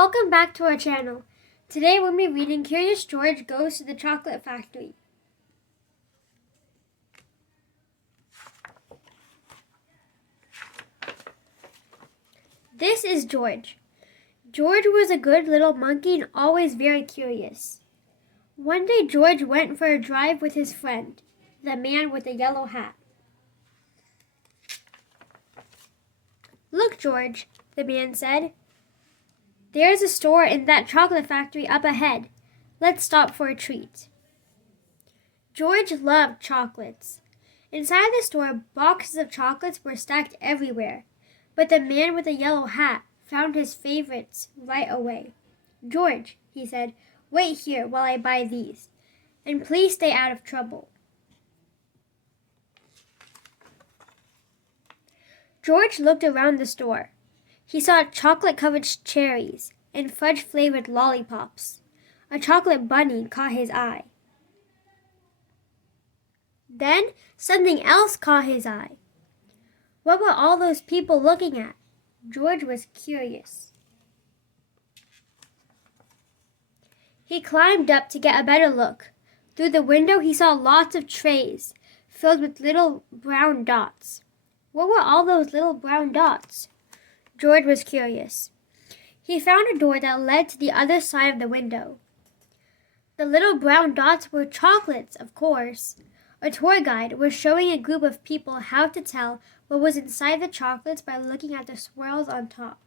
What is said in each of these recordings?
Welcome back to our channel. Today we'll be reading Curious George Goes to the Chocolate Factory. This is George. George was a good little monkey and always very curious. One day George went for a drive with his friend, the man with the yellow hat. "Look, George," the man said. "There's a store in that chocolate factory up ahead. Let's stop for a treat." George loved chocolates. Inside the store, boxes of chocolates were stacked everywhere, but the man with the yellow hat found his favorites right away. "George," he said, "wait here while I buy these, and please stay out of trouble." George looked around the store. He saw chocolate-covered cherries and fudge-flavored lollipops. A chocolate bunny caught his eye. Then something else caught his eye. What were all those people looking at? George was curious. He climbed up to get a better look. Through the window he saw lots of trays filled with little brown dots. What were all those little brown dots? George was curious. He found a door that led to the other side of the window. The little brown dots were chocolates, of course. A tour guide was showing a group of people how to tell what was inside the chocolates by looking at the swirls on top.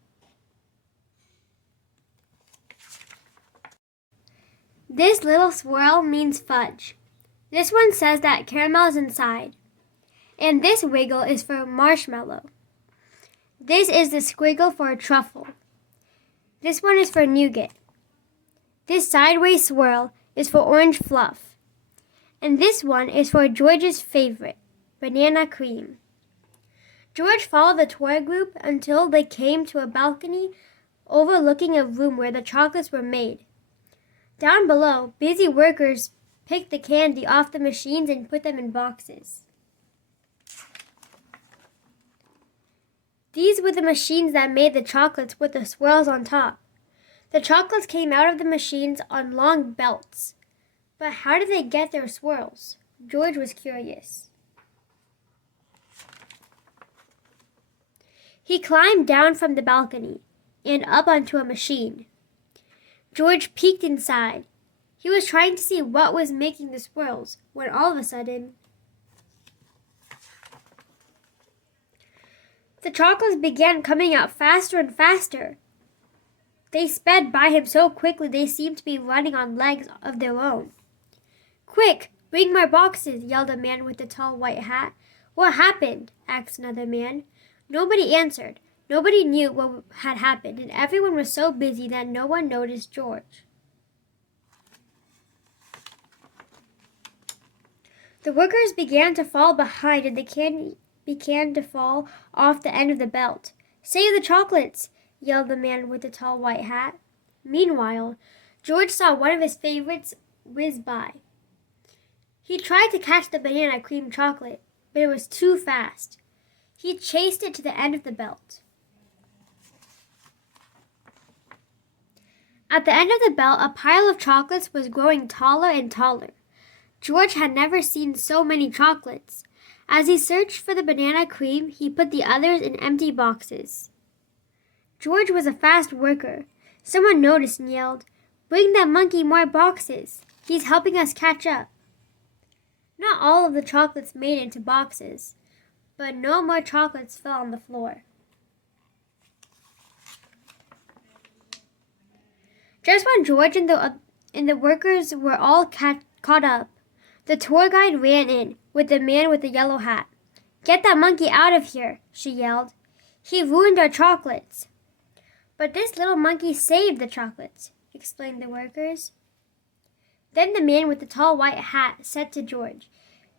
This little swirl means fudge. This one says that caramel is inside. And this wiggle is for marshmallow. This is the squiggle for a truffle. This one is for nougat. This sideways swirl is for orange fluff. And this one is for George's favorite, banana cream. George followed the tour group until they came to a balcony overlooking a room where the chocolates were made. Down below, busy workers picked the candy off the machines and put them in boxes. These were the machines that made the chocolates with the swirls on top. The chocolates came out of the machines on long belts. But how did they get their swirls? George was curious. He climbed down from the balcony and up onto a machine. George peeked inside. He was trying to see what was making the swirls when all of a sudden, the chocolates began coming out faster and faster. They sped by him so quickly they seemed to be running on legs of their own. "Quick, bring more boxes," yelled a man with a tall white hat. "What happened?" asked another man. Nobody answered. Nobody knew what had happened, and everyone was so busy that no one noticed George. The workers began to fall behind, and the candy began to fall off the end of the belt. "Save the chocolates!" yelled the man with the tall white hat. Meanwhile, George saw one of his favorites whiz by. He tried to catch the banana cream chocolate, but it was too fast. He chased it to the end of the belt. At the end of the belt, a pile of chocolates was growing taller and taller. George had never seen so many chocolates. As he searched for the banana cream, he put the others in empty boxes. George was a fast worker. Someone noticed and yelled, "Bring that monkey more boxes. He's helping us catch up." Not all of the chocolates made into boxes, but no more chocolates fell on the floor. Just when George and the workers were all caught up, the tour guide ran in with the man with the yellow hat. "Get that monkey out of here," she yelled. "He ruined our chocolates." "But this little monkey saved the chocolates," explained the workers. Then the man with the tall white hat said to George,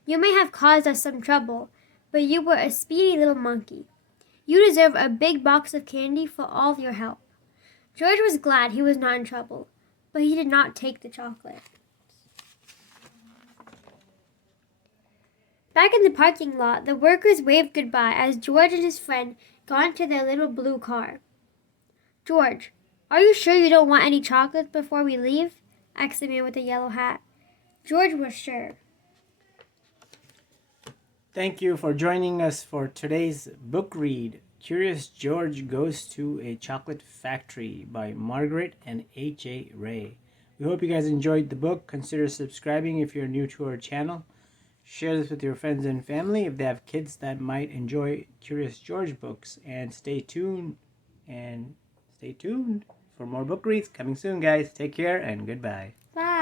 "You may have caused us some trouble, but you were a speedy little monkey. You deserve a big box of candy for all of your help." George was glad he was not in trouble, but he did not take the chocolate. Back in the parking lot, the workers waved goodbye as George and his friend got into their little blue car. "George, Are you sure you don't want any chocolates before we leave? Asked the man with the yellow hat. George was sure. Thank you for joining us for today's book read, Curious George Goes to a Chocolate Factory by Margret and H.A. Ray. We hope you guys enjoyed the book. Consider subscribing if you're new to our channel. Share this with your friends and family if they have kids that might enjoy Curious George books. And stay tuned for more book reads coming soon, guys. Take care and goodbye. Bye.